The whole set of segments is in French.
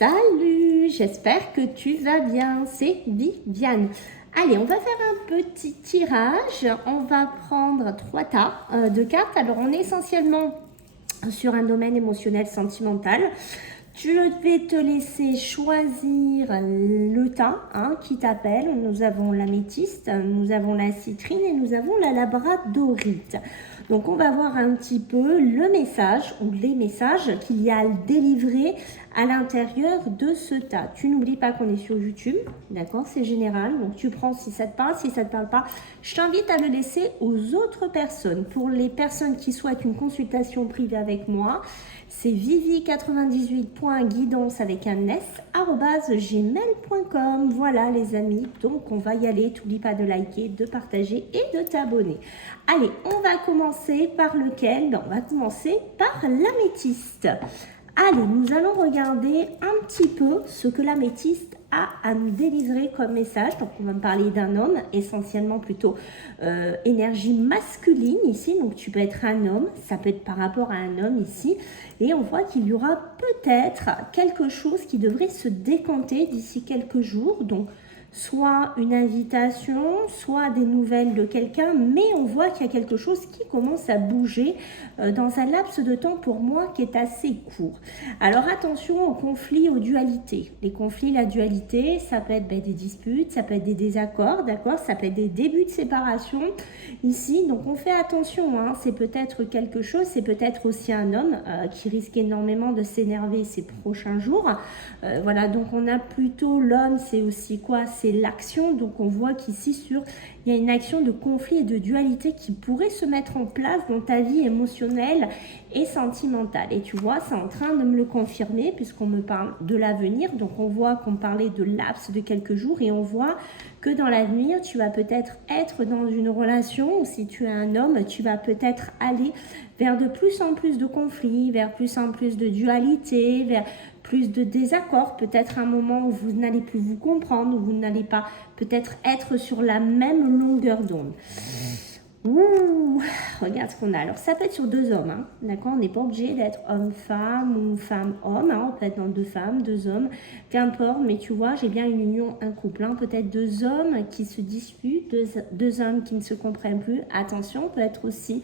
Salut, j'espère que tu vas bien, c'est Viviane. Allez, on va faire un petit tirage. On va prendre 3 tas de cartes. Alors, on est essentiellement sur un domaine émotionnel sentimental. Je vais te laisser choisir le tas qui t'appelle. Nous avons l'améthyste, nous avons la citrine et nous avons la labradorite. Donc on va voir un petit peu le message ou les messages qu'il y a à délivrer à l'intérieur de ce tas. Tu n'oublies pas qu'on est sur YouTube, d'accord? C'est général, donc tu prends si ça te parle, si ça ne te parle pas, je t'invite à le laisser aux autres personnes. Pour les personnes qui souhaitent une consultation privée avec moi, c'est vivi98.guidance avec un s @gmail.com. Voilà les amis, donc on va y aller. N'oublie pas de liker, de partager et de t'abonner. Allez, on va commencer par lequel? On va commencer par l'améthyste. Allez, nous allons regarder un petit peu ce que l'améthyste a à nous délivrer comme message. Donc, on va me parler d'un homme, essentiellement plutôt énergie masculine ici. Donc, tu peux être un homme, ça peut être par rapport à un homme ici. Et on voit qu'il y aura peut-être quelque chose qui devrait se décanter d'ici quelques jours. Donc, soit une invitation, soit des nouvelles de quelqu'un, mais on voit qu'il y a quelque chose qui commence à bouger dans un laps de temps pour moi qui est assez court. Alors attention aux conflits, aux dualités. Les conflits, la dualité, ça peut être des disputes, ça peut être des désaccords, d'accord? Ça peut être des débuts de séparation ici, donc on fait attention, c'est peut-être quelque chose, c'est peut-être aussi un homme qui risque énormément de s'énerver ces prochains jours. Voilà, donc on a plutôt l'homme, c'est aussi quoi? C'est l'action, donc on voit qu'ici il y a une action de conflit et de dualité qui pourrait se mettre en place dans ta vie émotionnelle et sentimentale. Et tu vois, c'est en train de me le confirmer puisqu'on me parle de l'avenir. Donc on voit qu'on parlait de laps de quelques jours et on voit que dans l'avenir, tu vas peut-être être dans une relation ou si tu es un homme, tu vas peut-être aller vers de plus en plus de conflits, vers plus en plus de dualité, vers plus de désaccords, peut-être un moment où vous n'allez plus vous comprendre, où vous n'allez pas peut-être être sur la même longueur d'onde. Ouh, regarde ce qu'on a. Alors, ça peut être sur 2 hommes, d'accord? On n'est pas obligé d'être homme-femme ou femme-homme, on peut être dans 2 femmes, 2 hommes, qu'importe, mais tu vois, j'ai bien une union, un couple, peut-être 2 hommes qui se disputent, 2 hommes qui ne se comprennent plus. Attention, peut être aussi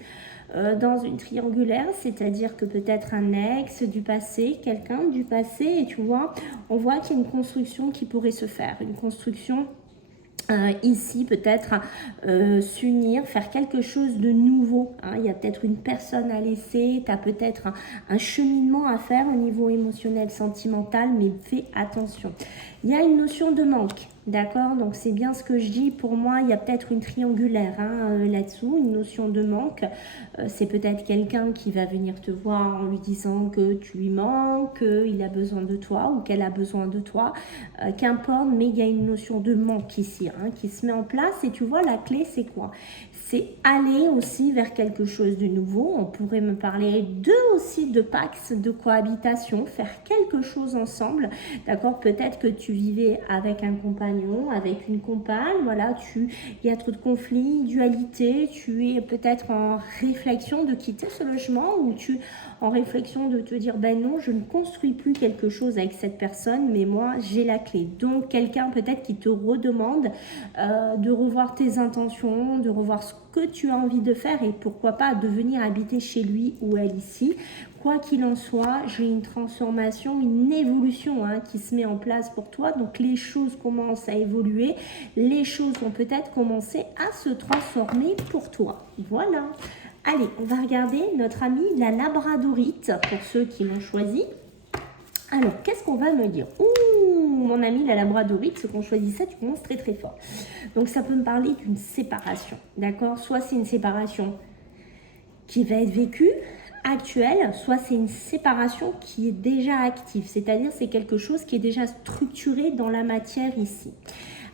dans une triangulaire, c'est-à-dire que peut-être un ex du passé, quelqu'un du passé, et tu vois, on voit qu'il y a une construction qui pourrait se faire, une construction ici peut-être s'unir, faire quelque chose de nouveau, il y a peut-être une personne à laisser, tu as peut-être un cheminement à faire au niveau émotionnel, sentimental, mais fais attention. Il y a une notion de manque, d'accord? Donc c'est bien ce que je dis, pour moi il y a peut-être une triangulaire là-dessous, une notion de manque. C'est peut-être quelqu'un qui va venir te voir en lui disant que tu lui manques, qu'il a besoin de toi ou qu'elle a besoin de toi, qu'importe, mais il y a une notion de manque ici qui se met en place. Et tu vois, la clé c'est quoi? C'est aller aussi vers quelque chose de nouveau. On pourrait me parler aussi de pax, de cohabitation, faire quelque chose ensemble, d'accord? Peut-être que tu vivais avec un compagnon, avec une compagne, voilà, il y a trop de conflits, dualité, tu es peut-être en réflexion de quitter ce logement ou tu en réflexion de te dire ben non, je ne construis plus quelque chose avec cette personne, mais moi j'ai la clé. Donc quelqu'un peut-être qui te redemande de revoir tes intentions, de revoir ce que tu as envie de faire et pourquoi pas de venir habiter chez lui ou elle ici. Quoi qu'il en soit, j'ai une transformation, une évolution qui se met en place pour toi. Donc les choses commencent à évoluer, les choses vont peut-être commencer à se transformer pour toi. Voilà. Allez, on va regarder notre amie la labradorite pour ceux qui l'ont choisi. Alors, qu'est-ce qu'on va me dire? Ouh, mon ami la labradorite, ce qu'on choisit ça, tu commences très très fort. Donc ça peut me parler d'une séparation, d'accord? Soit c'est une séparation qui va être vécue, actuelle, soit c'est une séparation qui est déjà active, c'est-à-dire c'est quelque chose qui est déjà structuré dans la matière ici.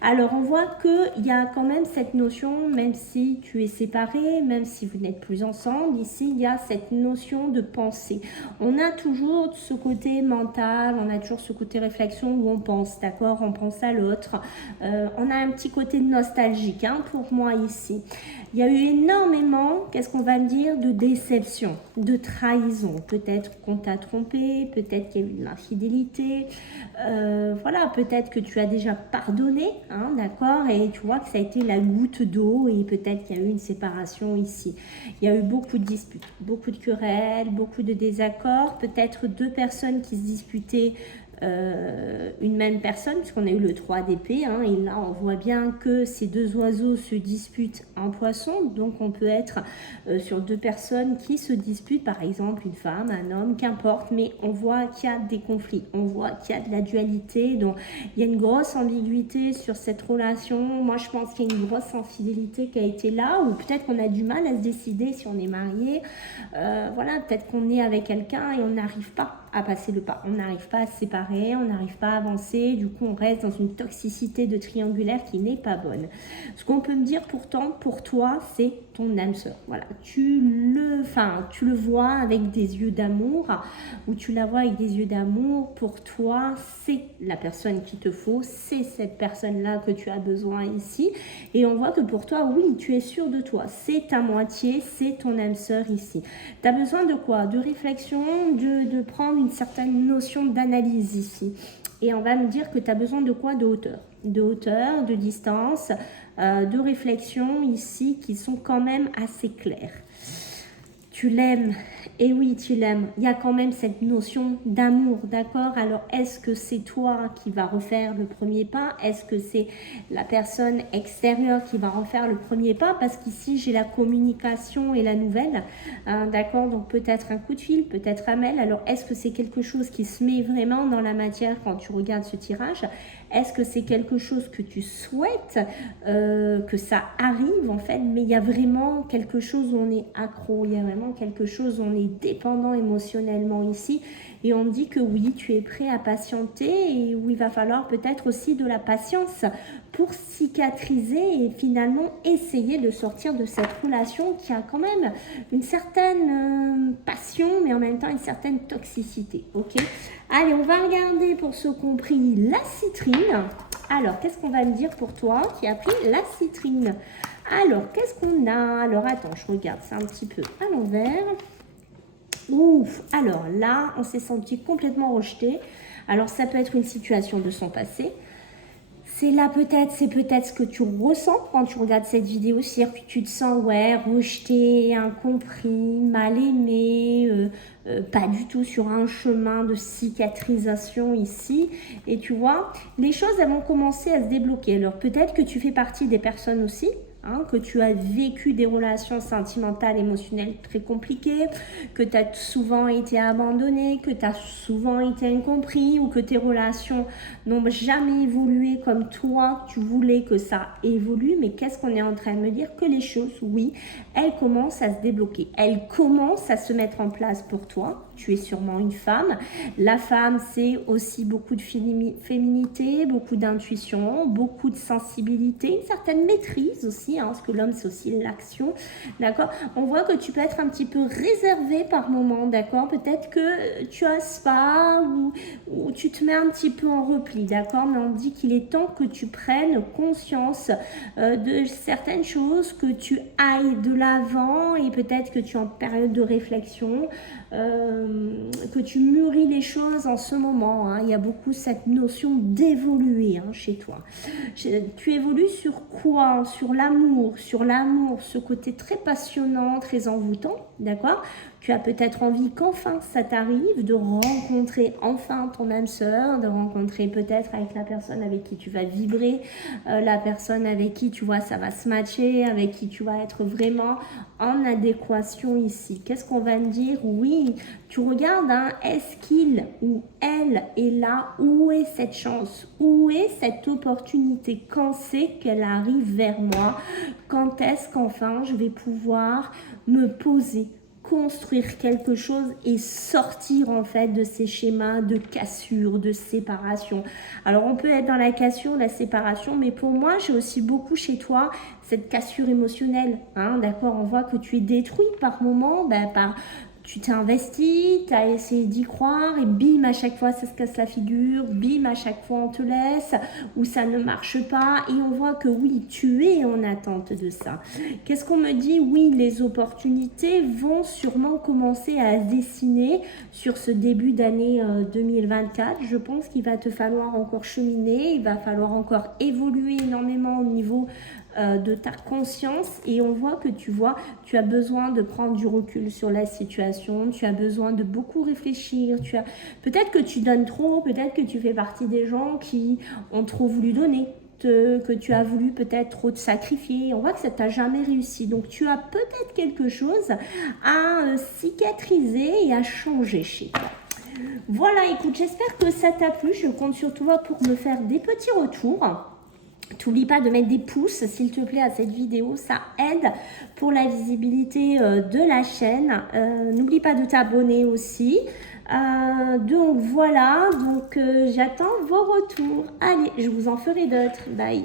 Alors, on voit qu'il y a quand même cette notion, même si tu es séparé, même si vous n'êtes plus ensemble, ici, il y a cette notion de pensée. On a toujours ce côté mental, on a toujours ce côté réflexion où on pense, d'accord? On pense à l'autre. On a un petit côté nostalgique, hein, pour moi, ici. Il y a eu énormément, qu'est-ce qu'on va me dire, de déception, de trahison. Peut-être qu'on t'a trompé, peut-être qu'il y a eu de l'infidélité. Voilà, peut-être que tu as déjà pardonné, hein, d'accord, et tu vois que ça a été la goutte d'eau et peut-être qu'il y a eu une séparation ici. Il y a eu beaucoup de disputes, beaucoup de querelles, beaucoup de désaccords, peut-être deux personnes qui se disputaient une même personne, puisqu'on a eu le 3 d'épée, hein, et là on voit bien que ces deux oiseaux se disputent en poisson, donc on peut être sur deux personnes qui se disputent, par exemple une femme, un homme, qu'importe, mais on voit qu'il y a des conflits, on voit qu'il y a de la dualité, donc il y a une grosse ambiguïté sur cette relation. Moi je pense qu'il y a une grosse infidélité qui a été là, ou peut-être qu'on a du mal à se décider si on est marié, voilà, peut-être qu'on est avec quelqu'un et on n'arrive pas à passer le pas, on n'arrive pas à se séparer, on n'arrive pas à avancer, du coup on reste dans une toxicité de triangulaire qui n'est pas bonne. Ce qu'on peut me dire pourtant pour toi, c'est ton âme sœur. Voilà, tu le vois avec des yeux d'amour, ou tu la vois avec des yeux d'amour. Pour toi, c'est la personne qu'il te faut, c'est cette personne-là que tu as besoin ici. Et on voit que pour toi, oui, tu es sûr de toi, c'est ta moitié, c'est ton âme sœur ici. Tu as besoin de quoi? De réflexion, de prendre une certaine notion d'analyse ici. Et on va me dire que tu as besoin de quoi? De hauteur, de distance, de réflexion ici qui sont quand même assez claires. Tu l'aimes, et oui, tu l'aimes. Il y a quand même cette notion d'amour, d'accord? Alors, est-ce que c'est toi qui va refaire le premier pas? Est-ce que c'est la personne extérieure qui va refaire le premier pas? Parce qu'ici, j'ai la communication et la nouvelle, d'accord? Donc, peut-être un coup de fil, peut-être un mail. Alors, est-ce que c'est quelque chose qui se met vraiment dans la matière quand tu regardes ce tirage? Est-ce que c'est quelque chose que tu souhaites que ça arrive en fait? Mais il y a vraiment quelque chose où on est accro, il y a vraiment quelque chose où on est dépendant émotionnellement ici. Et on dit que oui, tu es prêt à patienter et où il va falloir peut-être aussi de la patience pour cicatriser et finalement essayer de sortir de cette relation qui a quand même une certaine passion, mais en même temps une certaine toxicité. Ok? Allez, on va regarder pour ceux qui ont pris la citrine. Alors, qu'est-ce qu'on va me dire pour toi qui a pris la citrine? Alors, qu'est-ce qu'on a? Alors, attends, je regarde, c'est un petit peu à l'envers. Ouf, alors là, on s'est senti complètement rejeté. Alors, ça peut être une situation de son passé. C'est peut-être ce que tu ressens quand tu regardes cette vidéo, c'est-à-dire que tu te sens, ouais, rejeté, incompris, mal aimé, pas du tout sur un chemin de cicatrisation ici. Et tu vois, les choses, elles vont commencer à se débloquer. Alors, peut-être que tu fais partie des personnes aussi, hein, que tu as vécu des relations sentimentales, émotionnelles très compliquées, que tu as souvent été abandonné, que tu as souvent été incompris ou que tes relations n'ont jamais évolué comme toi, tu voulais que ça évolue. Mais qu'est-ce qu'on est en train de me dire? Que les choses, oui, elles commencent à se débloquer. Elles commencent à se mettre en place pour toi. Tu es sûrement une femme. La femme, c'est aussi beaucoup de féminité, beaucoup d'intuition, beaucoup de sensibilité, une certaine maîtrise aussi, hein, parce que l'homme, c'est aussi l'action, d'accord? On voit que tu peux être un petit peu réservé par moment, d'accord? Peut-être que tu oses pas ou tu te mets un petit peu en repli, d'accord? Mais on dit qu'il est temps que tu prennes conscience de certaines choses, que tu ailles de l'avant et peut-être que tu es en période de réflexion, que tu mûris les choses en ce moment, hein. Il y a beaucoup cette notion d'évoluer, hein, chez toi. Tu évolues sur quoi? Sur l'amour, ce côté très passionnant, très envoûtant, d'accord? Tu as peut-être envie qu'enfin ça t'arrive, de rencontrer enfin ton âme sœur, de rencontrer peut-être avec la personne avec qui tu vas vibrer, la personne avec qui tu vois ça va se matcher, avec qui tu vas être vraiment en adéquation ici. Qu'est-ce qu'on va me dire? Oui, tu regardes, hein, est-ce qu'il ou elle est là? Où est cette chance? Où est cette opportunité? Quand c'est qu'elle arrive vers moi? Quand est-ce qu'enfin je vais pouvoir me poser reconstruire quelque chose et sortir en fait de ces schémas de cassure, de séparation. Alors on peut être dans la cassure, la séparation, mais pour moi j'ai aussi beaucoup chez toi cette cassure émotionnelle, hein, d'accord? On voit que tu es détruit par moment, par tu t'es investi, tu as essayé d'y croire et bim, à chaque fois ça se casse la figure, bim, à chaque fois on te laisse ou ça ne marche pas et on voit que oui, tu es en attente de ça. Qu'est-ce qu'on me dit? Oui, les opportunités vont sûrement commencer à se dessiner sur ce début d'année 2024. Je pense qu'il va te falloir encore cheminer, il va falloir encore évoluer énormément au niveau de ta conscience et on voit que tu as besoin de prendre du recul sur la situation, tu as besoin de beaucoup réfléchir, peut-être que tu donnes trop, peut-être que tu fais partie des gens qui ont trop voulu donner, que tu as voulu peut-être trop te sacrifier, on voit que ça t'a jamais réussi, donc tu as peut-être quelque chose à cicatriser et à changer chez toi. Voilà, écoute, j'espère que ça t'a plu, je compte sur toi pour me faire des petits retours. N'oublie pas de mettre des pouces, s'il te plaît, à cette vidéo. Ça aide pour la visibilité de la chaîne. N'oublie pas de t'abonner aussi. Donc, voilà. Donc, j'attends vos retours. Allez, je vous en ferai d'autres. Bye.